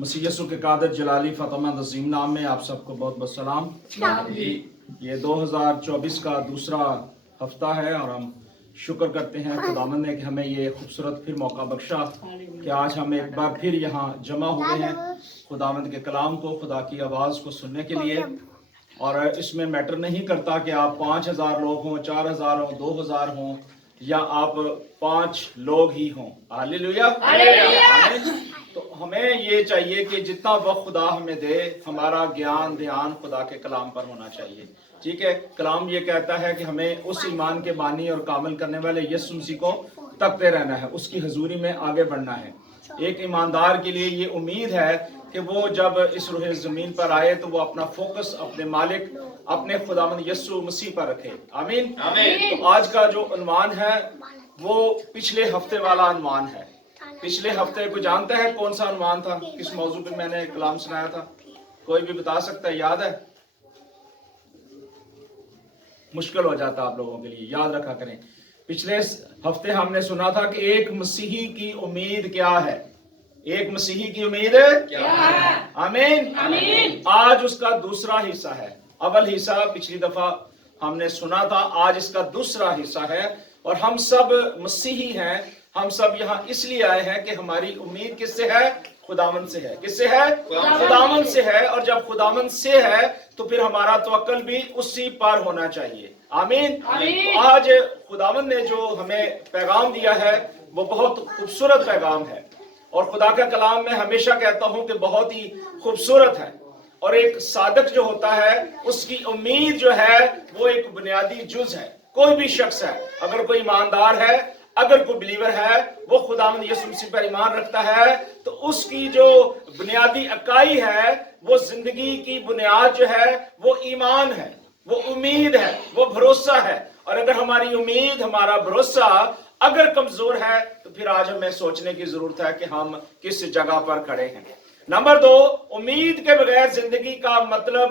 मसीह यीशु के कादर जलाली फातिमा अजीम नाम में आप सबको बहुत बहुत सलाम। ये 2024 का दूसरा हफ्ता है और हम शुक्र करते हैं खुदावंद ने कि हमें ये खूबसूरत फिर मौका बख्शा कि आज हम एक बार फिर यहाँ जमा हुए हैं खुदावंद के कलाम को, खुदा की आवाज़ को सुनने के लिए। और इसमें मैटर नहीं करता कि आप 5000 लोग हों, 4000 हों, 2000 हों या आप 5 लोग ही हों। हालेलुया। आमीन। तो हमें ये चाहिए कि जितना वक्त खुदा हमें दे, हमारा ज्ञान ध्यान खुदा के कलाम पर होना चाहिए। ठीक है, कलाम ये कहता है कि हमें उस ईमान के बानी और कामिल करने वाले यीशु मसीह को तकते रहना है, उसकी हजूरी में आगे बढ़ना है। एक ईमानदार के लिए ये उम्मीद है कि वो जब इस रूह ज़मीन पर आए तो वो अपना फोकस अपने मालिक, अपने खुदावंद यीशु मसीह पर रखे। आमीन। तो आज का जो उन्वान है वो पिछले हफ्ते वाला उन्वान है। पिछले हफ्ते को जानते हैं कौन सा उन्वान था, किस मौजू पे मैंने कलाम सुनाया था? कोई भी बता सकता है? याद है? मुश्किल हो जाता आप लोगों के लिए, याद रखा करें। पिछले हफ्ते हमने सुना था कि एक मसीही की उम्मीद क्या है। एक मसीही की उम्मीद क्या है? आमीन। आमीन। आज उसका दूसरा हिस्सा है। अव्वल हिस्सा पिछली दफा हमने सुना था, आज इसका दूसरा हिस्सा है। और हम सब मसीही हैं, हम सब यहाँ इसलिए आए हैं कि हमारी उम्मीद किससे है? खुदावंद से है। किससे है? खुदावंद से है। और जब खुदावंद से है तो फिर हमारा तवक्कुल भी उसी पर होना चाहिए। आमीन। तो आज खुदावंद ने जो हमें पैगाम दिया है वो बहुत खूबसूरत पैगाम है। और खुदा का कलाम मैं हमेशा कहता हूं कि बहुत ही खूबसूरत है। और एक सादक जो होता है उसकी उम्मीद जो है वो एक बुनियादी जुज है। कोई भी शख्स है, अगर कोई ईमानदार है, अगर कोई बिलीवर है, वो खुदावंद यीशु मसीह पर ईमान रखता है, तो उसकी जो बुनियादी इकाई है, वो जिंदगी की बुनियाद जो है वो ईमान है, वो उम्मीद है, वो भरोसा है। और अगर हमारी उम्मीद, हमारा भरोसा अगर कमजोर है तो फिर आज हमें सोचने की जरूरत है कि हम किस जगह पर खड़े हैं। नंबर 2, उम्मीद के बगैर जिंदगी का मतलब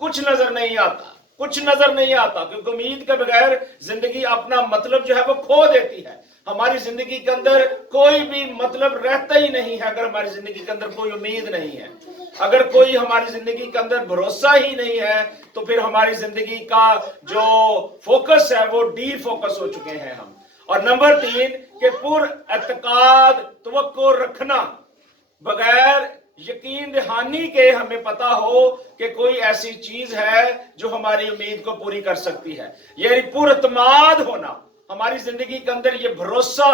कुछ नजर नहीं आता। कुछ नजर नहीं आता, क्योंकि उम्मीद के बगैर जिंदगी अपना मतलब जो है वो खो देती है। हमारी जिंदगी के अंदर कोई भी मतलब रहता ही नहीं है अगर हमारी जिंदगी के अंदर कोई उम्मीद नहीं है। अगर कोई हमारी जिंदगी के अंदर भरोसा ही नहीं है तो फिर हमारी जिंदगी का जो फोकस है वो डी फोकस हो चुके हैं हम। और नंबर 3 कि पुर एतकाद तवक्को रखना, बगैर यकीन दहानी के हमें पता हो कि कोई ऐसी चीज है जो हमारी उम्मीद को पूरी कर सकती है। ये पुरतमाद होना, हमारी जिंदगी के अंदर ये भरोसा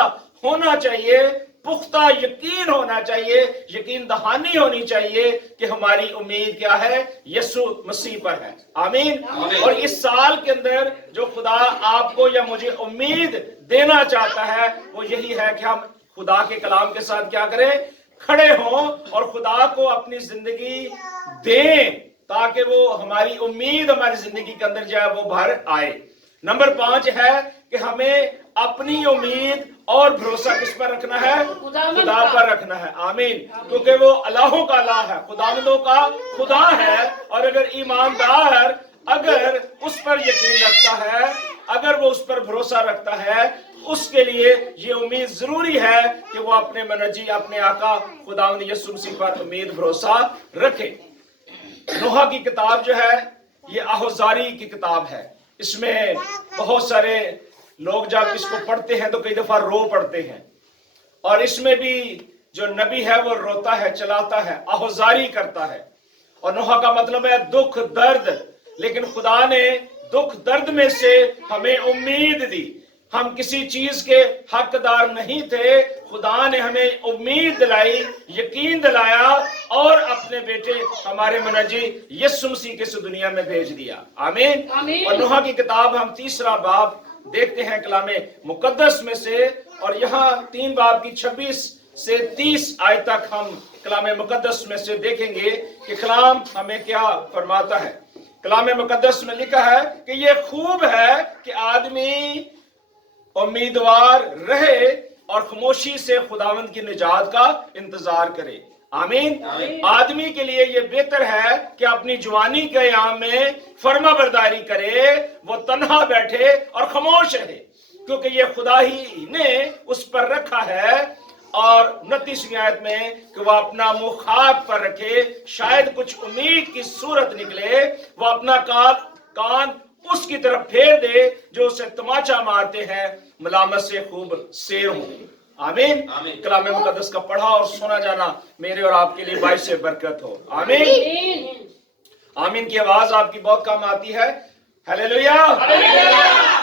होना चाहिए, पुख्ता यकीन होना चाहिए, यकीन दहानी होनी चाहिए कि हमारी उम्मीद क्या है? यीशु मसीह पर है। आमीन। और इस साल के अंदर जो खुदा आपको या मुझे उम्मीद देना चाहता है वो यही है कि हम खुदा के कलाम के साथ क्या करें? खड़े हों और खुदा को अपनी जिंदगी दें ताकि वो हमारी उम्मीद हमारी जिंदगी के अंदर जाए, वो भर आए। नंबर 5 है कि हमें अपनी उम्मीद और भरोसा किस पर रखना है? खुदा पर रखना है। आमीन। क्योंकि वो अल्लाहों का अल्लाह है, खुदावंदों का खुदा है। और अगर ईमानदार अगर उस पर यकीन रखता है, अगर वो उस पर भरोसा रखता है, उसके लिए ये उम्मीद जरूरी है कि वो अपने मनजी, अपने आका खुदावंद यीशु मसीह पर उम्मीद भरोसा रखे। नोहा की किताब जो है ये आहोजारी की किताब है। इसमें बहुत सारे लोग जब इसको पढ़ते हैं तो कई दफा रो पड़ते हैं। और इसमें भी जो नबी है वो रोता है, चलाता है, आहोजारी करता है। और नोहा का मतलब है दुख दर्द। लेकिन खुदा ने दुख दर्द में से हमें उम्मीद दी। हम किसी चीज के हकदार नहीं थे, खुदा ने हमें उम्मीद दिलाई, यकीन दिलाया और अपने बेटे हमारे मनजी यीशु मसीह के इस दुनिया में भेज दिया। आमीन। और नूह की किताब हम 3 बाब देखते हैं कलामे मुकद्दस में से। और यहाँ 3 बाब की 26 से 30 आयत तक हम कलामे मुकद्दस में से देखेंगे कि कलाम हमें क्या फरमाता है। कलामे मुकद्दस में लिखा है कि ये खूब है कि आदमी उम्मीदवार रहे और खामोशी से खुदावंद की निजात का इंतजार करे। आमीन। आदमी के लिए ये बेहतर है कि अपनी जवानी के याम में फर्मा बरदारी करे, वो तन्हा बैठे और खामोश रहे, क्योंकि ये खुदा ही ने उस पर रखा है। اور 29ویں آیت میں کہ وہ اپنا منہ خاک پر رکھے، شاید کچھ امید کی صورت نکلے، وہ اپنا کان اس کی طرف پھیر دے جو اسے تماچا مارتے ہیں، ملامت سے خوب سیر ہوں۔ آمین۔ کلام مقدس کا پڑھا اور سنا جانا میرے اور آپ کے لیے باعث برکت ہو۔ آمین۔ آمین کی آواز آپ کی بہت کم آتی ہے۔ ہیلیلویا۔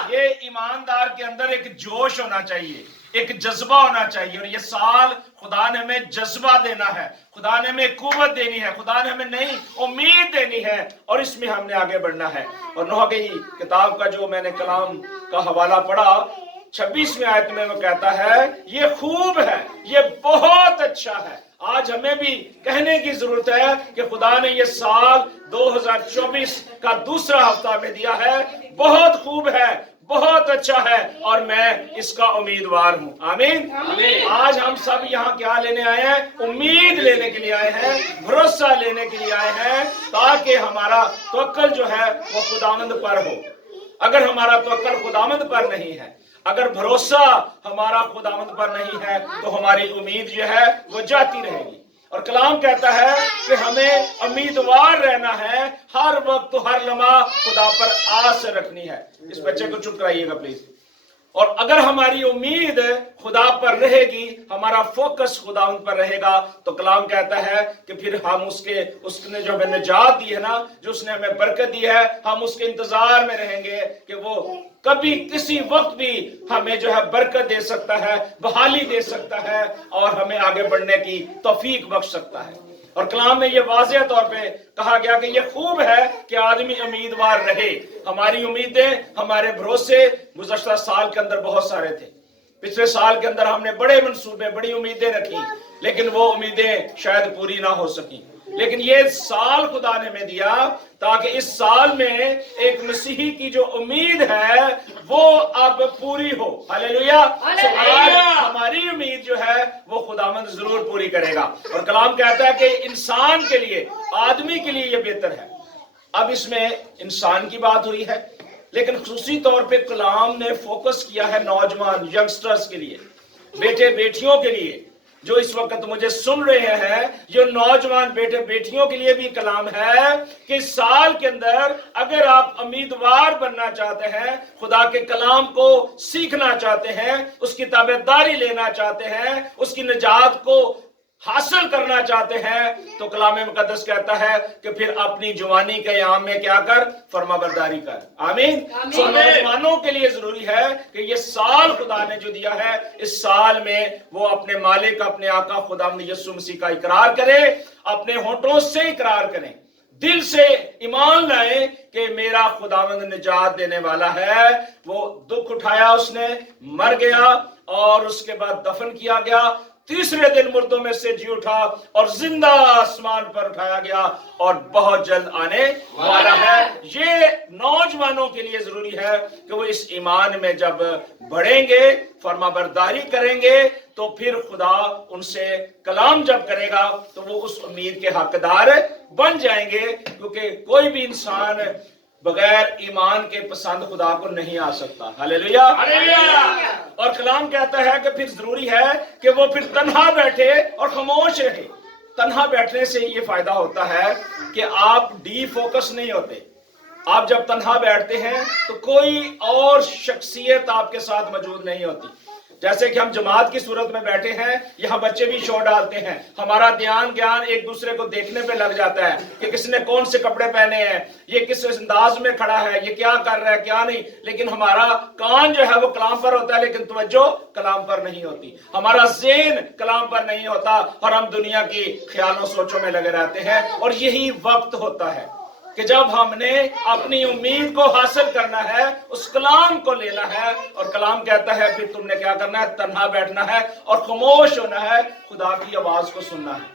یہ ایماندار کے اندر ایک جوش ہونا چاہیے، ایک جذبہ ہونا چاہیے، اور یہ سال خدا نے ہمیں جذبہ دینا ہے، خدا نے ہمیں قوت دینی ہے، خدا نے ہمیں نئی امید دینی ہے، اور اس میں ہم نے آگے بڑھنا ہے۔ اور نوح کی کتاب کا جو میں نے کلام کا حوالہ پڑھا 26ویں آیت میں وہ کہتا ہے یہ خوب ہے، یہ بہت اچھا ہے۔ آج ہمیں بھی کہنے کی ضرورت ہے کہ خدا نے یہ سال 2024 کا دوسرا ہفتہ ہمیں دیا ہے، بہت خوب ہے، بہت اچھا ہے، اور میں اس کا امیدوار ہوں۔ آمین۔ آج ہم سب یہاں کیا لینے آئے ہیں؟ امید لینے کے لیے آئے ہیں، بھروسہ لینے کے لیے آئے ہیں، تاکہ ہمارا توکل جو ہے وہ خداوند پر ہو۔ اگر ہمارا توکل خداوند پر نہیں ہے، اگر بھروسہ ہمارا خداوند پر نہیں ہے، تو ہماری امید جو ہے وہ جاتی رہے گی۔ اور کلام کہتا ہے کہ ہمیں امیدوار رہنا ہے، ہر وقت ہر لمحہ خدا پر آس رکھنی ہے۔ اس بچے کو چپ کرائیے گا پلیز۔ اور اگر ہماری امید خدا پر رہے گی، ہمارا فوکس خداوند پر رہے گا، تو کلام کہتا ہے کہ پھر ہم اس نے جو ہمیں نجات دی ہے نا، جو اس نے ہمیں برکت دی ہے، ہم اس کے انتظار میں رہیں گے کہ وہ کبھی کسی وقت بھی ہمیں جو ہے برکت دے سکتا ہے، بحالی دے سکتا ہے، اور ہمیں آگے بڑھنے کی توفیق بخش سکتا ہے۔ اور کلام میں یہ واضح طور پہ کہا گیا کہ یہ خوب ہے کہ آدمی امیدوار رہے۔ ہماری امیدیں، ہمارے بھروسے گزشتہ سال کے اندر بہت سارے تھے۔ پچھلے سال کے اندر ہم نے بڑے منصوبے، بڑی امیدیں رکھی، لیکن وہ امیدیں شاید پوری نہ ہو سکیں۔ لیکن یہ سال خدا نے ہمیں دیا تاکہ اس سال میں ایک مسیحی کی جو امید ہے وہ اب پوری ہو۔ ہلیلویا۔ آج ہماری امید جو ہے وہ خداوند ضرور پوری کرے گا۔ اور کلام کہتا ہے کہ انسان کے لیے، آدمی کے لیے یہ بہتر ہے۔ اب اس میں انسان کی بات ہوئی ہے، لیکن خصوصی طور پہ کلام نے فوکس کیا ہے نوجوان ینگسٹرز کے لیے، بیٹے بیٹیوں کے لیے جو اس وقت مجھے سن رہے ہیں۔ یہ نوجوان بیٹے بیٹیوں کے لیے بھی کلام ہے کہ اس سال کے اندر اگر آپ امیدوار بننا چاہتے ہیں، خدا کے کلام کو سیکھنا چاہتے ہیں، اس کی تابعداری لینا چاہتے ہیں، اس کی نجات کو حاصل کرنا چاہتے ہیں، تو کلام مقدس کہتا ہے کہ پھر اپنی جوانی کے ایام میں کیا کر؟ فرما برداری کر۔ آمین۔ سو نوجوانوں کے لیے ضروری ہے کہ یہ سال خدا نے جو دیا ہے، اس سال میں وہ اپنے مالک، اپنے آقا خداوند یسوع مسیح کا اقرار کرے، اپنے ہونٹوں سے اقرار کریں، دل سے ایمان لائیں کہ میرا خداوند نجات دینے والا ہے۔ وہ دکھ اٹھایا، اس نے مر گیا، اور اس کے بعد دفن کیا گیا، تیسرے دن مردوں میں سے جی اٹھا، اور زندہ آسمان پر اٹھایا گیا، اور بہت جلد آنے والا ہے۔ یہ نوجوانوں کے لیے ضروری ہے کہ وہ اس ایمان میں جب بڑھیں گے، فرما برداری کریں گے، تو پھر خدا ان سے کلام جب کرے گا تو وہ اس امید کے حقدار بن جائیں گے، کیونکہ کوئی بھی انسان بغیر ایمان کے پسند خدا کو نہیں آ سکتا۔ ہلیلویا۔ اور کلام کہتا ہے کہ پھر ضروری ہے کہ وہ پھر تنہا بیٹھے اور خاموش رہے۔ تنہا بیٹھنے سے یہ فائدہ ہوتا ہے کہ آپ ڈی فوکس نہیں ہوتے۔ آپ جب تنہا بیٹھتے ہیں تو کوئی اور شخصیت آپ کے ساتھ موجود نہیں ہوتی۔ جیسے کہ ہم جماعت کی صورت میں بیٹھے ہیں، یہاں بچے بھی شور ڈالتے ہیں، ہمارا دھیان ایک دوسرے کو دیکھنے پہ لگ جاتا ہے کہ کس نے کون سے کپڑے پہنے ہیں، یہ کس انداز میں کھڑا ہے، یہ کیا کر رہا ہے کیا نہیں، لیکن ہمارا کان جو ہے وہ کلام پر ہوتا ہے، لیکن توجہ کلام پر نہیں ہوتی، ہمارا ذہن کلام پر نہیں ہوتا، اور ہم دنیا کی خیالوں سوچوں میں لگے رہتے ہیں۔ اور یہی وقت ہوتا ہے کہ جب ہم نے اپنی امید کو حاصل کرنا ہے، اس کلام کو لینا ہے، اور کلام کہتا ہے پھر تم نے کیا کرنا ہے؟ تنہا بیٹھنا ہے اور خاموش ہونا ہے، خدا کی آواز کو سننا ہے۔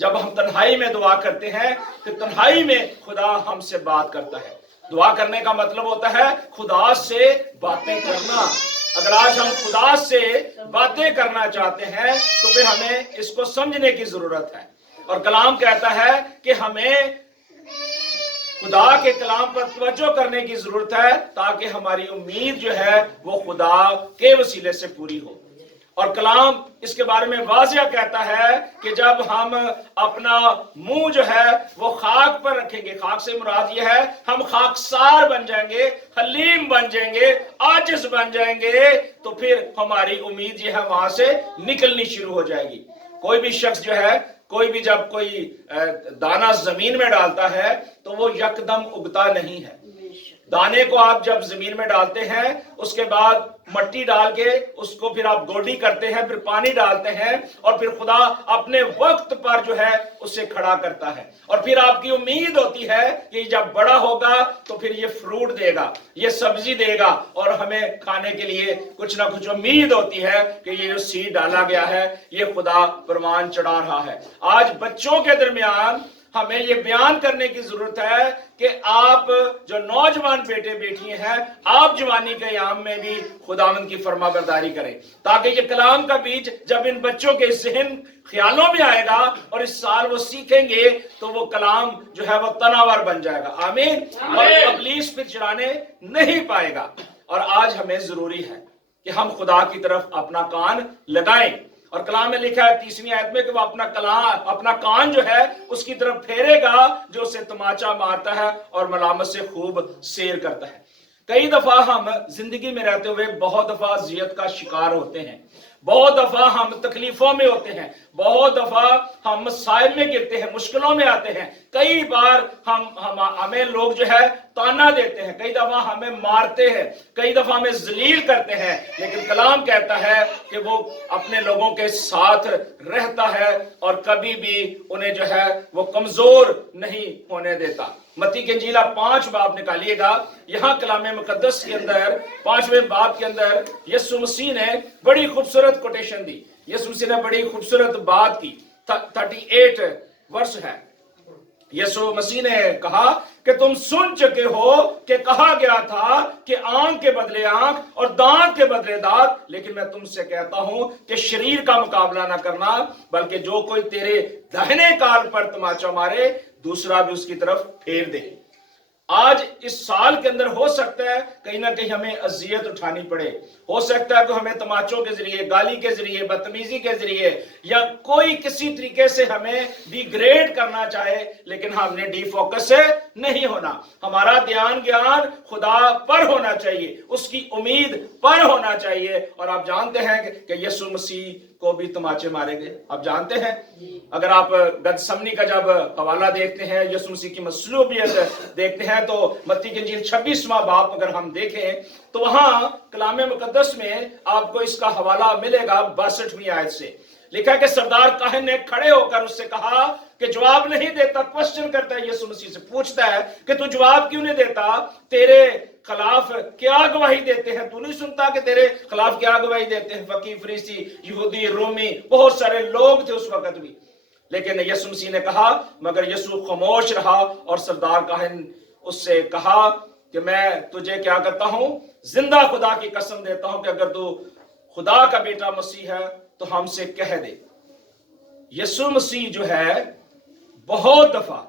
جب ہم تنہائی میں دعا کرتے ہیں تو تنہائی میں خدا ہم سے بات کرتا ہے۔ دعا کرنے کا مطلب ہوتا ہے خدا سے باتیں کرنا۔ اگر آج ہم خدا سے باتیں کرنا چاہتے ہیں تو پھر ہمیں اس کو سمجھنے کی ضرورت ہے، اور کلام کہتا ہے کہ ہمیں خدا کے کلام پر توجہ کرنے کی ضرورت ہے، تاکہ ہماری امید جو ہے وہ خدا کے وسیلے سے پوری ہو۔ اور کلام اس کے بارے میں واضح کہتا ہے کہ جب ہم اپنا منہ جو ہے وہ خاک پر رکھیں گے، خاک سے مراد یہ ہے ہم خاکسار بن جائیں گے، حلیم بن جائیں گے، عاجز بن جائیں گے، تو پھر ہماری امید یہ ہے وہاں سے نکلنی شروع ہو جائے گی۔ کوئی بھی شخص جو ہے، کوئی بھی جب کوئی دانہ زمین میں ڈالتا ہے تو وہ یکدم اگتا نہیں ہے۔ دانے کو آپ جب زمین میں ڈالتے ہیں، اس کے بعد مٹی ڈال کے اس کو پھر آپ گوڈی کرتے ہیں، پھر پانی ڈالتے ہیں، اور پھر خدا اپنے وقت پر جو ہے اسے کھڑا کرتا ہے، اور پھر آپ کی امید ہوتی ہے کہ جب بڑا ہوگا تو پھر یہ فروٹ دے گا، یہ سبزی دے گا، اور ہمیں کھانے کے لیے کچھ نہ کچھ امید ہوتی ہے کہ یہ جو سیڈ ڈالا گیا ہے یہ خدا پروان چڑھا رہا ہے۔ آج بچوں کے درمیان ہمیں یہ بیان کرنے کی ضرورت ہے کہ آپ جو نوجوان بیٹے بیٹیاں ہیں، آپ جوانی کے ایام میں بھی خداوند کی فرما برداری کریں، تاکہ یہ کلام کا بیج جب ان بچوں کے ذہن خیالوں میں آئے گا اور اس سال وہ سیکھیں گے تو وہ کلام جو ہے وہ تناور بن جائے گا۔ آمین۔ اور ابلیس پھر چلانے نہیں پائے گا۔ اور آج ہمیں ضروری ہے کہ ہم خدا کی طرف اپنا کان لگائیں، اور کلام میں لکھا ہے 30ویں آیت میں کہ وہ اپنا کان جو ہے اس کی طرف پھیرے گا جو اسے تماچا مارتا ہے اور ملامت سے خوب سیر کرتا ہے۔ کئی دفعہ ہم زندگی میں رہتے ہوئے بہت دفعہ اذیت کا شکار ہوتے ہیں، بہت دفعہ ہم تکلیفوں میں ہوتے ہیں، بہت دفعہ ہم مسائل میں گرتے ہیں، مشکلوں میں آتے ہیں، کئی بار ہمیں لوگ جو ہے تانا دیتے ہیں، کئی دفعہ ہمیں مارتے ہیں، کئی دفعہ ہمیں ذلیل کرتے ہیں، لیکن کلام کہتا ہے کہ وہ اپنے لوگوں کے ساتھ رہتا ہے اور کبھی بھی انہیں جو ہے وہ کمزور نہیں ہونے دیتا۔ متی کی انجیل آپ 5 باب نکالیے گا، یہاں کلام مقدس کے اندر 5ویں باب کے اندر یسوع مسیح نے بڑی خوبصورت کوٹیشن دی، یسوع مسیح نے بڑی خوبصورت بات کی۔ 38 ورس ہے۔ یسوع مسیح نے کہا کہ تم سن چکے ہو کہ کہا گیا تھا کہ آنکھ کے بدلے آنکھ اور دانت کے بدلے دانت، لیکن میں تم سے کہتا ہوں کہ شریر کا مقابلہ نہ کرنا، بلکہ جو کوئی تیرے داہنے کان پر تماچا مارے دوسرا بھی اس کی طرف پھیر دے۔ آج اس سال کے اندر ہو سکتا ہے کہیں نہ کہیں ہمیں اذیت اٹھانی پڑے، ہو سکتا ہے کہ ہمیں تماچوں کے ذریعے، گالی کے ذریعے، بدتمیزی کے ذریعے، یا کوئی کسی طریقے سے ہمیں ڈی گریڈ کرنا چاہے، لیکن ہم نے ڈی فوکس سے نہیں ہونا۔ ہمارا دھیان خدا پر ہونا چاہیے، اس کی امید پر ہونا چاہیے۔ اور آپ جانتے ہیں کہ یسوع مسیح کو بھی تماچے مارے گئے، آپ جانتے ہیں۔ اگر آپ گدسمنی کا جب حوالہ دیکھتے ہیں، یسوع مسیح کی مصلوبیت دیکھتے ہیں، تو متی کی انجیل 26واں باب اگر ہم دیکھیں تو وہاں کلام مقدس میں آپ کو اس کا حوالہ ملے گا 62ویں آیت سے۔ لکھا ہے کہ سردار کاہن نے کھڑے ہو کر اس سے کہا کہ جواب نہیں دیتا، کوسچن کرتا ہے، یسوع مسیح سے پوچھتا ہے کہ تو جواب کیوں نہیں دیتا، تیرے خلاف کیا گواہی دیتے ہیں، تو نہیں سنتا کہ تیرے خلاف کیا گواہی دیتے ہیں؟ فقیہ، فریسی، یہودی، رومی، بہت سارے لوگ تھے اس وقت بھی۔ لیکن یسوع مسیح نے کہا، مگر یسوع خاموش رہا، اور سردار کاہن اس سے کہا کہ میں تجھے کیا کرتا ہوں، زندہ خدا کی قسم دیتا ہوں کہ اگر تو خدا کا بیٹا مسیح ہے تو ہم سے کہہ دے۔ یسوع مسیح جو ہے بہت دفعہ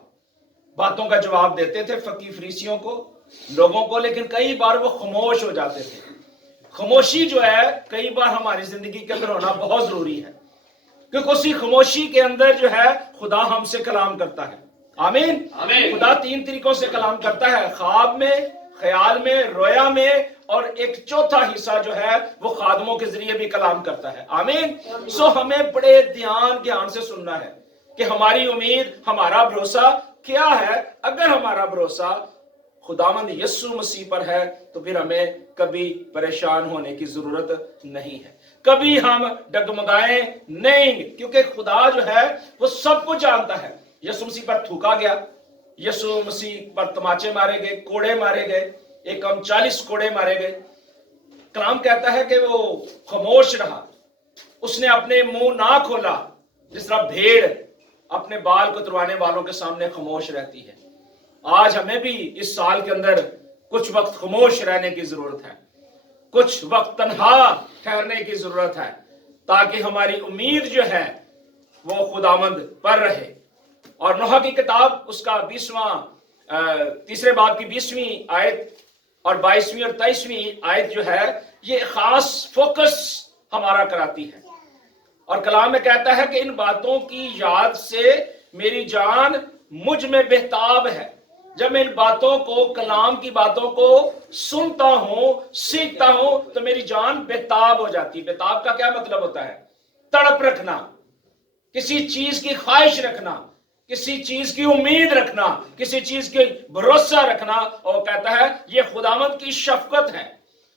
باتوں کا جواب دیتے تھے فقیہ فریسیوں کو، لوگوں کو، لیکن کئی بار وہ خاموش ہو جاتے تھے۔ خاموشی جو ہے کئی بار ہماری زندگی کے اندر ہونا بہت ضروری ہے، کیونکہ اسی خاموشی کے اندر جو ہے خدا ہم سے کلام کرتا ہے۔ آمین۔ خدا 3 طریقوں سے کلام کرتا ہے، خواب میں، خیال میں، رویا میں، اور ایک چوتھا حصہ جو ہے وہ خادموں کے ذریعے بھی کلام کرتا ہے۔ آمین۔ سو ہمیں بڑے دھیان سے سننا ہے کہ ہماری امید، ہمارا بھروسہ کیا ہے۔ اگر ہمارا بھروسہ خداوند یسوع مسیح پر ہے تو پھر ہمیں کبھی پریشان ہونے کی ضرورت نہیں ہے، کبھی ہم ڈگمگائیں نہیں، کیونکہ خدا جو ہے وہ سب کچھ جانتا ہے۔ یسوع مسیح پر تھوکا گیا، یسوع مسیح پر تماچے مارے گئے، کوڑے مارے گئے، 40 کوڑے مارے گئے۔ کلام کہتا ہے کہ وہ خاموش رہا، اس نے اپنے منہ نہ کھولا، جس طرح بھیڑ اپنے بال کتروانے والوں کے سامنے خاموش رہتی ہے۔ آج ہمیں بھی اس سال کے اندر کچھ وقت خاموش رہنے کی ضرورت ہے، کچھ وقت تنہا ٹھہرنے کی ضرورت ہے، تاکہ ہماری امید جو ہے وہ خداوند پر رہے۔ اور نوح کی کتاب اس کا 3 باب کی 20ویں آیت اور 22ویں اور 23ویں آیت جو ہے، یہ خاص فوکس ہمارا کراتی ہے. اور کلام میں کہتا ہے کہ ان باتوں کی یاد سے میری جان مجھ میں بہتاب ہے. جب میں ان باتوں کو، کلام کی باتوں کو سنتا ہوں، سیکھتا ہوں، تو میری جان بہتاب ہو جاتی ہے. بہتاب کا کیا مطلب ہوتا ہے؟ تڑپ رکھنا، کسی چیز کی خواہش رکھنا، کسی چیز کی امید رکھنا، کسی چیز کی بھروسہ رکھنا. اور کہتا ہے یہ خداوند کی شفقت ہے.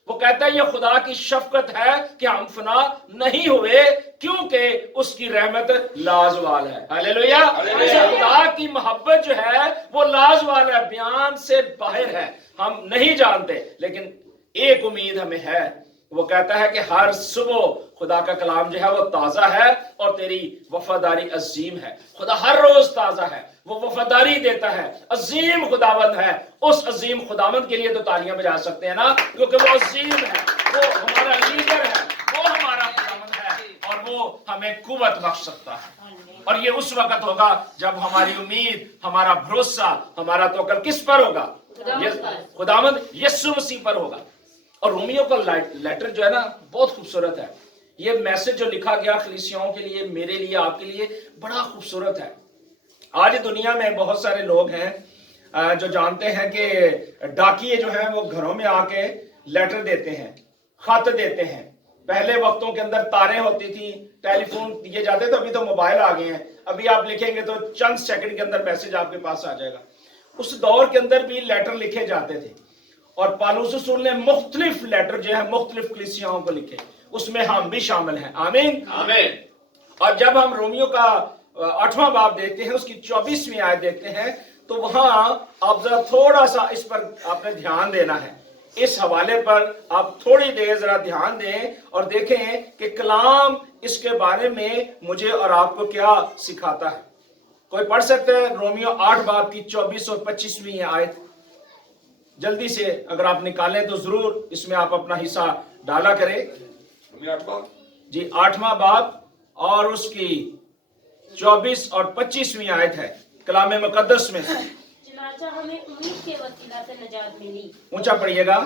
وہ کہتا ہے یہ خدا کی شفقت ہے کہ ہم فنا نہیں ہوئے کیونکہ اس کی رحمت لازوال ہے. ہاللیلویا. خدا کی محبت جو ہے وہ لازوال ہے، بیان سے باہر ہے. ہم نہیں جانتے، لیکن ایک امید ہمیں ہے. وہ کہتا ہے کہ ہر صبح خدا کا کلام جو ہے وہ تازہ ہے اور تیری وفاداری عظیم ہے. خدا ہر روز تازہ ہے، وہ وفاداری دیتا ہے. عظیم خداوند ہے. اس عظیم خداوند کے لیے تو تالیاں بجا سکتے ہیں نا، کیونکہ وہ عظیم ہے، وہ ہمارا لیڈر ہے، وہ ہمارا خداوند ہے، اور وہ ہمیں قوت بخش سکتا ہے. اور یہ اس وقت ہوگا جب ہماری امید، ہمارا بھروسہ، ہمارا توکل کس پر ہوگا؟ خداوند یسوع مسیح پر ہوگا. اور رومیو کا لیٹر جو ہے نا بہت خوبصورت ہے. یہ میسج جو لکھا گیا کلیسیاؤں کے لیے، میرے لیے، آپ کے لیے بڑا خوبصورت ہے. آج دنیا میں بہت سارے لوگ ہیں جو جانتے ہیں کہ ڈاکیے جو ہیں وہ گھروں میں آ کے لیٹر دیتے ہیں، خط دیتے ہیں. پہلے وقتوں کے اندر تاریں ہوتی تھی، ٹیلی فون دیے جاتے تھے. ابھی تو موبائل آ گئے ہیں، ابھی آپ لکھیں گے تو چند سیکنڈ کے اندر میسج آپ کے پاس آ جائے گا. اس دور کے اندر بھی لیٹر لکھے جاتے تھے، اور پالوس رسول نے مختلف لیٹر جو ہے مختلف کلیسیاؤں کو لکھے. اس میں ہم بھی شامل ہیں. آمین آمین. اور جب ہم رومیو کا 8واں باب دیکھتے ہیں، اس کی 24ویں آیت دیکھتے ہیں، تو وہاں آپ ذرا تھوڑا سا اس پر آپ نے دھیان دینا ہے. اس حوالے پر آپ تھوڑی دیر ذرا دھیان دیں اور دیکھیں کہ کلام اس کے بارے میں مجھے اور آپ کو کیا سکھاتا ہے. کوئی پڑھ سکتے ہیں رومیو 8 باب کی 24 اور 25ویں آیت؟ جلدی سے اگر آپ نکالیں تو ضرور اس میں آپ اپنا حصہ ڈالا کریں. جی 8واں باب اور اس کی 24 اور 25ویں آیت ہے کلام مقدس میں. چنانچہ ہمیں امید کے وسیلہ سے نجات ملی. اونچا پڑھیے گا.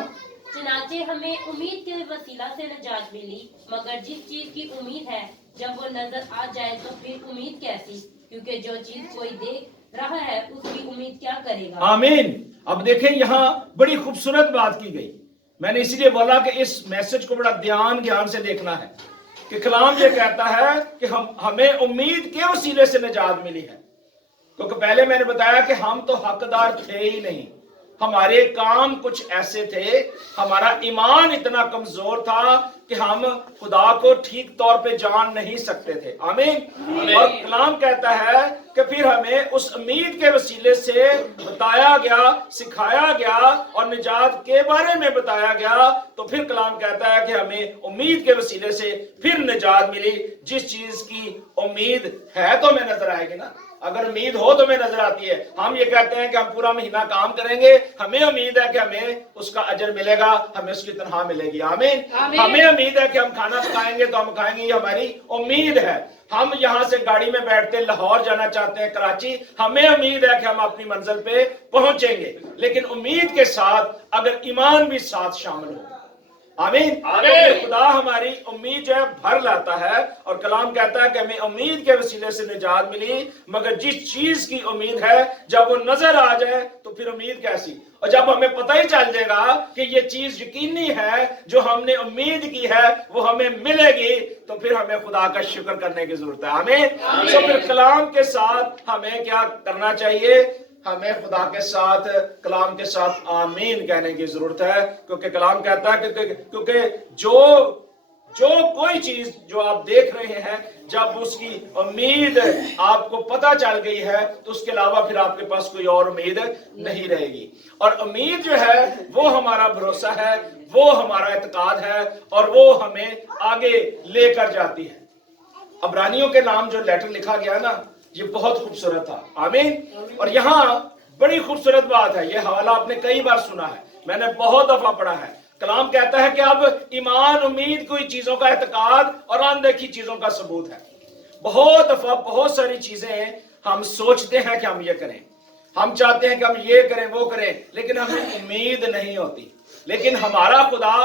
چنانچہ ہمیں امید کے وسیلہ سے نجات ملی، مگر جس چیز کی امید ہے جب وہ نظر آ جائے تو پھر امید کیسی؟ کیونکہ جو چیز کوئی دیکھ رہا ہے اس کی امید کیا کرے گا؟ آمین. اب دیکھیں یہاں بڑی خوبصورت بات کی گئی. میں نے اسی لیے بولا کہ اس میسج کو بڑا دھیان سے دیکھنا ہے کہ کلام یہ کہتا ہے کہ ہمیں امید کے وسیلے سے نجات ملی ہے. کیونکہ پہلے میں نے بتایا کہ ہم تو حقدار تھے ہی نہیں. ہمارے کام کچھ ایسے تھے، ہمارا ایمان اتنا کمزور تھا کہ ہم خدا کو ٹھیک طور پہ جان نہیں سکتے تھے. آمین. اور کلام کہتا ہے کہ پھر ہمیں اس امید کے وسیلے سے بتایا گیا، سکھایا گیا اور نجات کے بارے میں بتایا گیا. تو پھر کلام کہتا ہے کہ ہمیں امید کے وسیلے سے پھر نجات ملی. جس چیز کی امید ہے تو ہمیں نظر آئے گی نا. اگر امید ہو تو ہمیں نظر آتی ہے. ہم یہ کہتے ہیں کہ ہم پورا مہینہ کام کریں گے، ہمیں امید ہے کہ ہمیں اس کا اجر ملے گا، ہمیں اس کی تنخواہ ملے گی. آمین. ہمیں امید ہے کہ ہم کھانا پکائیں گے تو ہم کھائیں گے، یہ ہماری امید ہے. ہم یہاں سے گاڑی میں بیٹھتے لاہور جانا چاہتے ہیں، کراچی، ہمیں امید ہے کہ ہم اپنی منزل پہ پہنچیں گے. لیکن امید کے ساتھ اگر ایمان بھی ساتھ شامل ہو. آمین. خدا ہماری امید جو ہے بھر لاتا ہے. اور کلام کہتا ہے کہ ہمیں امید کے وسیلے سے نجات ملی، مگر جس چیز کی امید ہے جب وہ نظر آ جائے تو پھر امید کیسی؟ اور جب ہمیں پتہ ہی چل جائے گا کہ یہ چیز یقینی ہے، جو ہم نے امید کی ہے وہ ہمیں ملے گی، تو پھر ہمیں خدا کا شکر کرنے کی ضرورت ہے. آمین. تو پھر کلام کے ساتھ ہمیں کیا کرنا چاہیے؟ ہمیں خدا کے ساتھ، کلام کے ساتھ آمین کہنے کی ضرورت ہے. کیونکہ کلام کہتا ہے کیونکہ جو کوئی چیز جو آپ دیکھ رہے ہیں، جب اس کی امید آپ کو پتہ چل گئی ہے تو اس کے علاوہ پھر آپ کے پاس کوئی اور امید نہیں رہے گی. اور امید جو ہے وہ ہمارا بھروسہ ہے، وہ ہمارا اعتقاد ہے، اور وہ ہمیں آگے لے کر جاتی ہے. عبرانیوں کے نام جو لیٹر لکھا گیا نا، یہ بہت خوبصورت تھا. آمین. اور یہاں بڑی خوبصورت بات ہے. یہ حوالہ آپ نے کئی بار سنا ہے، میں نے بہت دفعہ پڑھا ہے. کلام کہتا ہے کہ اب ایمان، امید کوئی چیزوں کا اعتقاد اور اندیکھی چیزوں کا ثبوت ہے. بہت دفعہ بہت ساری چیزیں ہم سوچتے ہیں کہ ہم یہ کریں، हम चाहते हैं कि हम ये करें वो करें, लेकिन हमें उम्मीद नहीं होती। लेकिन हमारा खुदा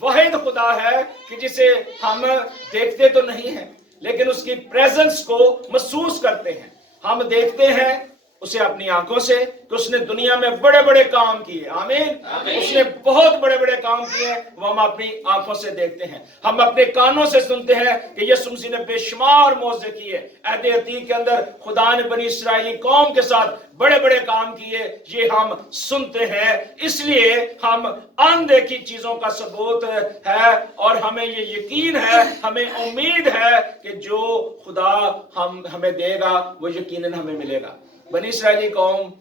वाहिद खुदा है कि जिसे हम देखते तो नहीं हैं, लेकिन उसकी प्रेजेंस को महसूस करते हैं। हम देखते हैं उसे अपनी आंखों से कि उसने दुनिया में बड़े बड़े काम किए। आमीन। उसने बहुत बड़े बड़े काम किए, वो हम अपनी आंखों से देखते हैं। हम अपने कानों से सुनते हैं कि यीशु मसीह ने बेशुमार मौजे किए। अहद अतीक के अंदर खुदा ने बनी इस्राएली कौम के साथ बड़े बड़े काम किए, ये हम सुनते हैं। इसलिए हम अनदेखी चीजों का सबूत है और हमें ये यकीन है, हमें उम्मीद है कि जो खुदा हमें देगा वो यकीनन हमें मिलेगा। बनी इस्राएली कौम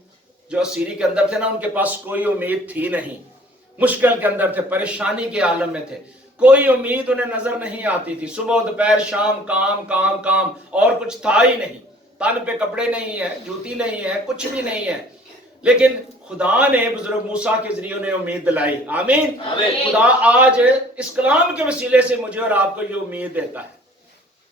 जो असीरी के अंदर थे ना, उनके पास कोई उम्मीद थी नहीं। मुश्किल के अंदर थे, परेशानी के आलम में थे, कोई उम्मीद उन्हें नजर नहीं आती थी। सुबह दोपहर शाम काम काम काम, और कुछ था ही नहीं। तन पे कपड़े नहीं है, जूती नहीं है, कुछ भी नहीं है। लेकिन खुदा ने बुजुर्ग मूसा के जरिए उन्हें उम्मीद दिलाई। आमीन। खुदा आज इस कलाम के वसीले से मुझे और आपको ये उम्मीद देता है।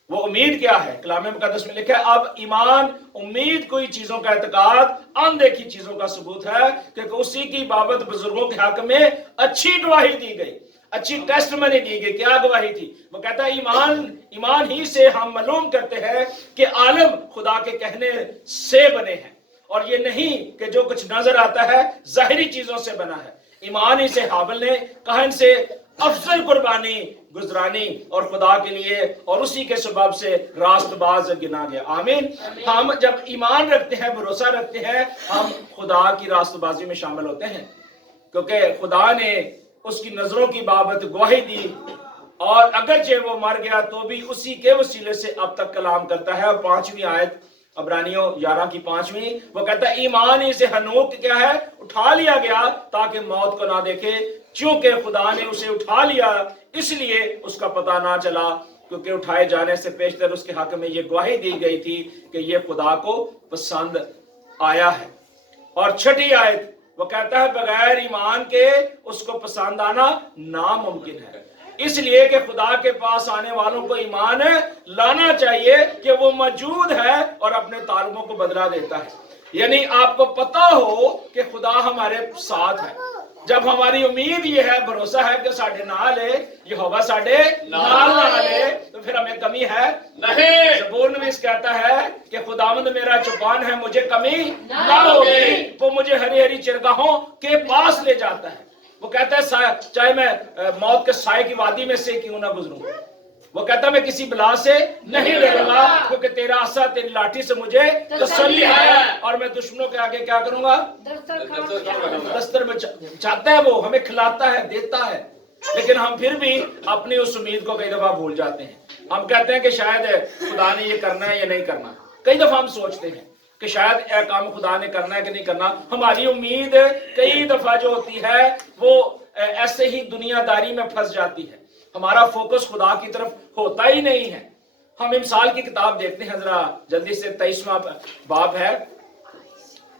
वो उम्मीद क्या है? कलाम मुकद्दस में लिखा है, अब ईमान उम्मीद कोई चीजों का एतकाद, अनदेखी चीजों का सबूत है, क्योंकि उसी की बाबत बुजुर्गों के हक में अच्छी गवाही दी गई, अच्छी टेस्टमनी दी गई। क्या गवाही थी? वो कहता है ईमान ही से हम मालूम करते हैं कि आलम खुदा के कहने से बने हैं, और ये नहीं कि जो कुछ नजर आता है जाहिरी चीजों से बना है। ईमान ही से हाबिल ने कहन से अफजल कुर्बानी गुजरानी और खुदा के लिए, और उसी के सबब से रास्तबाज गिना गया। आमीन। हम जब ईमान रखते हैं, भरोसा रखते हैं, हम खुदा की रास्तबाजी में शामिल होते हैं, क्योंकि खुदा ने उसकी नजरों की बाबत गवाही दी, और अगरचे वो मर गया तो भी उसी के वसीले से अब तक कलाम करता है। और 5वीं आयत अब्रानियों 11 की 5वीं, वो कहता है ईमान ही से हनोक क्या है, उठा लिया गया ताकि मौत को ना देखे, क्योंकि खुदा ने उसे उठा लिया इसलिए उसका पता ना चला, क्योंकि उठाए जाने से पेशतर उसके हक में ये गवाही दी गई थी कि ये खुदा को पसंद आया है। और 6ठी आयत वो कहता है बगैर ईमान के उसको पसंद आना नामुमकिन है, इसलिए कि खुदा के पास आने वालों को ईमान लाना चाहिए कि वो मौजूद है और अपने ताल्लुकों को बदला देता है। यानी आपको पता हो कि खुदा हमारे साथ है। जब हमारी उम्मीद ये है, भरोसा है कि साडे नाल है, यहोवा साडे नाल है, तो फिर हमें कमी है नहीं। ज़बूर नवीस कहता है कि खुदावंद मेरा चौपान है, मुझे कमी ना होगी। वो मुझे हरी हरी चरगाहों के पास ले जाता है। वो कहता है चाहे मैं मौत के साए की वादी में से क्यों ना गुजरूं, वो कहता है मैं किसी बला से नहीं डरूंगा, क्योंकि तेरा आसा तेरी लाठी से मुझे तसल्ली है, और मैं दुश्मनों के आगे क्या करूंगा, दस्तर में जाता है। वो हमें खिलाता है, देता है, लेकिन हम फिर भी अपनी उस उम्मीद को कई दफा भूल जाते हैं। हम कहते हैं कि शायद खुदा ने ये करना है या नहीं करना। कई दफा हम सोचते हैं कि शायद यह काम खुदा ने करना है कि नहीं करना। हमारी उम्मीद कई दफा जो होती है वो ऐसे ही दुनियादारी में फंस जाती है। हमारा फोकस खुदा की तरफ होता ही नहीं है। हम इमसाल की किताब देखते हैं जरा जल्दी से, 23वां बाब है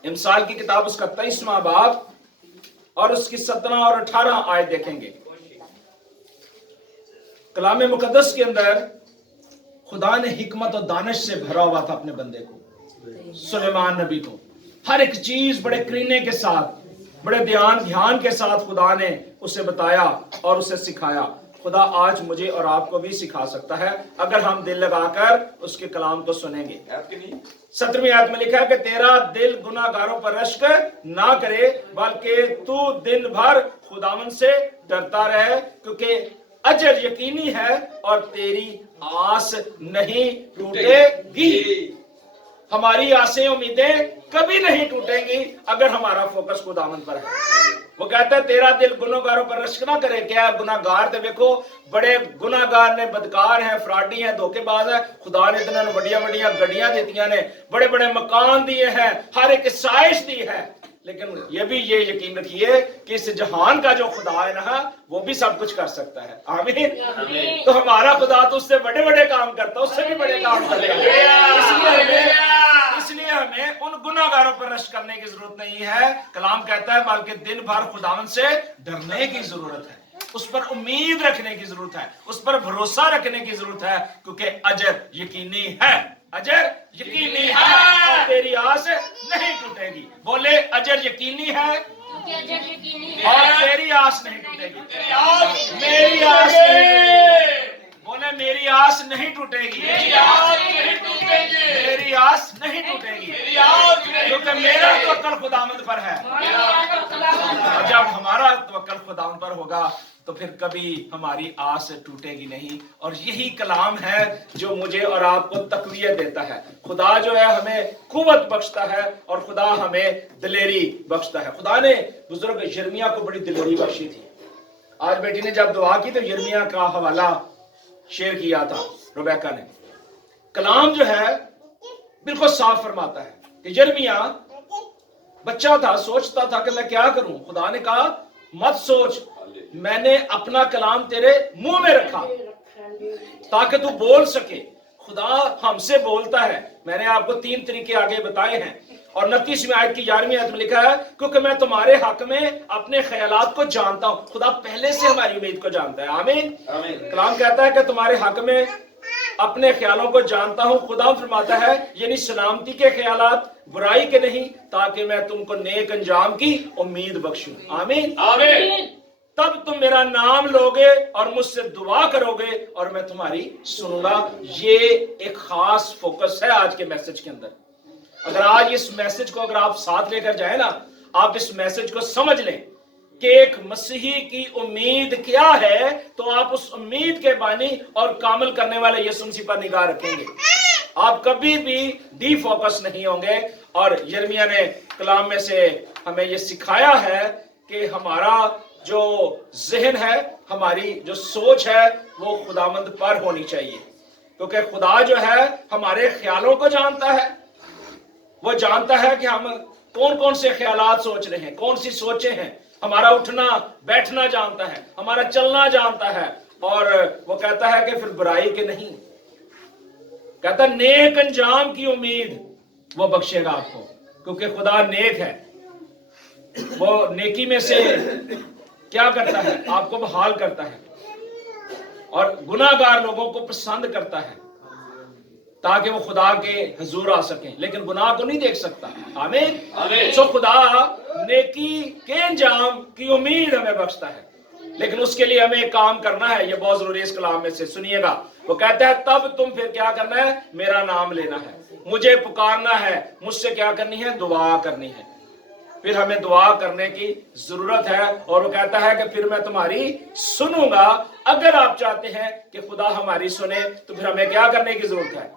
इमसाल की किताब, उसका 23वां बाब और उसकी 17 और 18 आयत देखेंगे। कलाम मुकद्दस के अंदर खुदा ने हिकमत और दानिश से भरा हुआ था अपने बंदे को, सुलेमान नबी को। हर एक चीज बड़े करीने के साथ, बड़े ध्यान के साथ खुदा ने उसे बताया और उसे सिखाया। खुदा आज मुझे और आपको भी सिखा सकता है अगर हम दिल लगाकर उसके कलाम को सुनेंगे। 17वीं आयत में लिखा है कि तेरा दिल गुनाहगारों पर रश्क ना करे, बल्कि तू दिन भर खुदावन से डरता रहे, क्योंकि अजर यकीनी है और तेरी आस नहीं टूटेगी। हमारी आसें उम्मीदें कभी नहीं टूटेंगी अगर हमारा फोकस खुदावन पर है। वो कहता है तेरा दिल गुनाहगारों पर रश्क ना करे। क्या गुनाहगार? तो देखो बड़े गुनाहगार ने, बदकार हैं, फ्रॉडी हैं, धोखेबाज हैं। खुदा ने इतने बड़िया बड़िया गड्डियां दी ने, बड़े बड़े मकान दिए हैं, हर एक साइश दी है, लेकिन ये भी ये यकीन रखिए कि इस जहान का जो खुदा है ना, वो भी सब कुछ कर सकता है। आमीन। तो हमारा खुदा तो उससे बड़े बड़े काम करता है, उससे भी बड़े काम करता है। इसलिए हमें उन गुनाहगारों पर रश्क करने की जरूरत नहीं है। कलाम कहता है बल्कि दिन भर खुदावन से डरने की जरूरत है, उस पर उम्मीद रखने की जरूरत है, उस पर भरोसा रखने की जरूरत है, क्योंकि अजर यकीनी है, अजर यकीनी है और तेरी आस नहीं टूटेगी। बोले यकीनी है क्योंकि अजर यकीनी और है तेरी आस नहीं टूटेगी। मेरी आस नहीं टूटेगी। बोले मेरी आस नहीं टूटेगी, मेरी आस नहीं टूटेगी, क्योंकि मेरा तवक्कल खुदावंद पर है। और जब हमारा तवक्कल खुदावंद पर होगा तो फिर कभी हमारी आस टूटेगी नहीं। और यही कलाम है जो मुझे और आपको तकवीत देता है। खुदा जो है हमें कुव्वत बख्शता है और खुदा हमें दिलेरी बख्शता है। खुदा ने बुजुर्ग यिर्मयाह को बड़ी दिलेरी बख्शी थी। आज बेटी ने जब दुआ की तो यिर्मयाह का हवाला शेयर किया था रुबैका ने। कलाम जो है बिल्कुल साफ फरमाता है कि यिर्मयाह बच्चा था, सोचता था कि मैं क्या करूं। खुदा ने कहा मत सोच, मैंने अपना कलाम तेरे मुंह में रखा ताकि तू बोल सके। खुदा हमसे बोलता है। मैंने आपको 3 तरीके आगे बताए हैं और 29वें आयत की 11वीं आयत में लिखा है क्योंकि मैं तुम्हारे हक में अपने ख्यालात को जानता हूं। खुदा पहले से हमारी उम्मीद को जानता है। आमीन। कलाम कहता है कि तुम्हारे हक में अपने ख्यालों को जानता हूं। खुदा फरमाता है यानी सलामती के ख्यालात, बुराई के नहीं, ताकि मैं तुमको नेक अंजाम की उम्मीद बख्शूं। आमीन आमीन। तब तुम मेरा नाम लोगे और मुझसे दुआ करोगे और मैं तुम्हारी सुनूंगा। ये एक खास फोकस है आज के मैसेज के अंदर। अगर आज इस मैसेज को अगर आप साथ लेकर जाए ना, आप इस मैसेज को समझ लें कि एक मसीही की उम्मीद क्या है, तो आप उस उम्मीद के बानी और कामिल करने वाले यीशु मसीह पर निगाह रखेंगे। आप कभी भी डी फोकस नहीं होंगे। और यिर्मयाह ने कलाम में से हमें यह सिखाया है कि हमारा जो जहन है, हमारी जो सोच है, वो खुदावंद पर होनी चाहिए, क्योंकि खुदा जो है हमारे ख्यालों को जानता है। वो जानता है कि हम कौन कौन से ख्यालात सोच रहे हैं, कौन सी सोचें हैं। हमारा उठना बैठना जानता है, हमारा चलना जानता है। और वो कहता है कि फिर बुराई के नहीं, कहता नेक अंजाम की उम्मीद वो बख्शेगा आपको, क्योंकि खुदा नेक है। वो नेकी में से क्या करता है, आपको बहाल करता है और गुनाहगार लोगों को पसंद करता है ताकि वो खुदा के हुजूर आ सकें, लेकिन गुनाह को नहीं देख सकता। आमीन आमीन। सो खुदा नेकी के अंजाम की उम्मीद हमें बख्शता है, लेकिन उसके लिए हमें काम करना है। ये बहुत जरूरी है। इस कलाम में से सुनिएगा, वो कहता है तब तुम फिर क्या करना है, मेरा नाम लेना है, मुझे पुकारना है, मुझसे क्या करनी है, दुआ करनी है। फिर हमें दुआ करने की जरूरत है। और वो कहता है कि फिर मैं तुम्हारी सुनूंगा। अगर आप चाहते हैं कि खुदा हमारी सुने तो फिर हमें क्या करने की जरूरत है,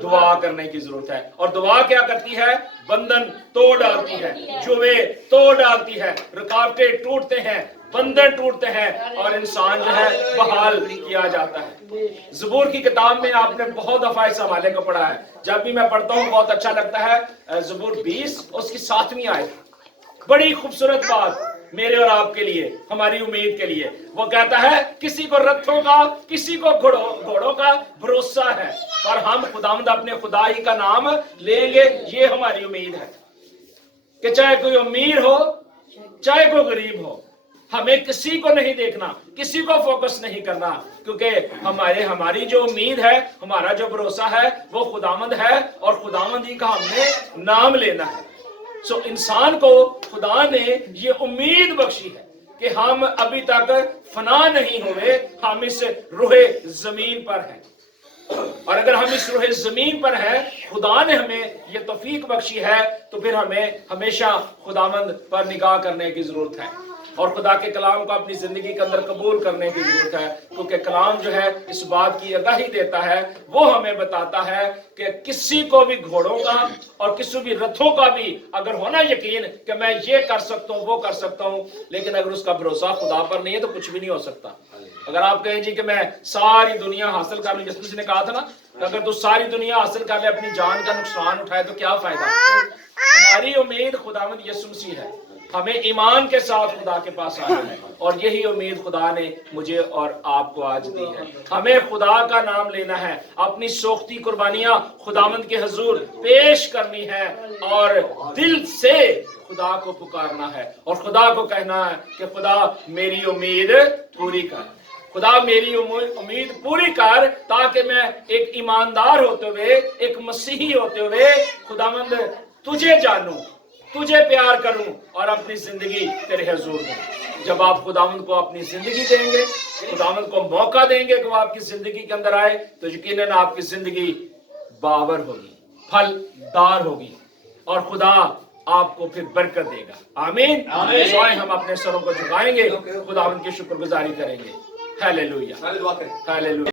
दुआ करने की जरूरत है। और दुआ क्या करती है, बंधन तोड़ डालती है, जुए तोड़ डालती है, रुकावटें टूटते हैं, बंधन टूटते हैं और इंसान जो है बहाल किया जाता है। ज़बूर की किताब में आपने बहुत दफा इस हवाले को पढ़ा है। जब भी मैं पढ़ता हूँ बहुत अच्छा लगता है। ज़बूर 20 उसकी 7वीं आयत, बड़ी खूबसूरत बात मेरे और आपके लिए, हमारी उम्मीद के लिए। वो कहता है किसी को रथों का, किसी को घोड़ों का भरोसा है, पर हम खुदावंद अपने खुदा ही का नाम लेंगे। ये हमारी उम्मीद है कि चाहे कोई अमीर हो चाहे कोई गरीब हो, हमें किसी को नहीं देखना, किसी को फोकस नहीं करना, क्योंकि हमारी जो उम्मीद है, हमारा जो भरोसा है वो खुदावंद है और खुदावंद ही का हमने नाम लेना है। सो इंसान को खुदा ने ये उम्मीद बख्शी है कि हम अभी तक फना नहीं हुए, हम इस रूहे जमीन पर हैं। और अगर हम इस रूहे जमीन पर हैं, खुदा ने हमें ये तौफीक बख्शी है, तो फिर हमें हमेशा खुदावंद पर निगाह करने की जरूरत है और खुदा के कलाम को अपनी जिंदगी के अंदर कबूल करने की जरूरत है। क्योंकि कलाम जो है इस बात की आगाही देता है, वो हमें बताता है कि किसी को भी घोड़ों का और किसी भी रथों का भी अगर होना यकीन कि मैं ये कर सकता हूँ वो कर सकता हूँ, लेकिन अगर उसका भरोसा खुदा पर नहीं है तो कुछ भी नहीं हो सकता। अगर आप कहें जी कि मैं सारी दुनिया हासिल कर लूं, जिसने ने कहा था ना, अगर तू सारी दुनिया हासिल कर ले अपनी जान का नुकसान उठाए तो क्या फायदा। हमारी उम्मीद खुदावंद यीशु मसीह है, हमें ईमान के साथ खुदा के पास आना है और यही उम्मीद खुदा ने मुझे और आपको आज दी है। हमें खुदा का नाम लेना है, अपनी सोख्ती कुर्बानियां खुदावंद के हुजूर पेश करनी है और दिल से खुदा को पुकारना है और खुदा को कहना है कि खुदा मेरी उम्मीद पूरी कर, खुदा मेरी उम्मीद पूरी कर, ताकि मैं एक ईमानदार होते हुए, एक मसीही होते हुए खुदावंद तुझे जानूं, तुझे प्यार करूं और अपनी जिंदगी तेरे हुजूर दूं। जब आप खुदावंद को अपनी जिंदगी देंगे, खुदावंद को मौका देंगे कि वो आपकी जिंदगी के अंदर आए, तो यकीनन आपकी जिंदगी बाबर होगी, फलदार होगी और खुदा आपको फिर बरकत देगा। आमीन। तो आए हम अपने सरों को झुकाएंगे, खुदावंद की शुक्रगुजारी करेंगे। Hallelujah, hallelujah.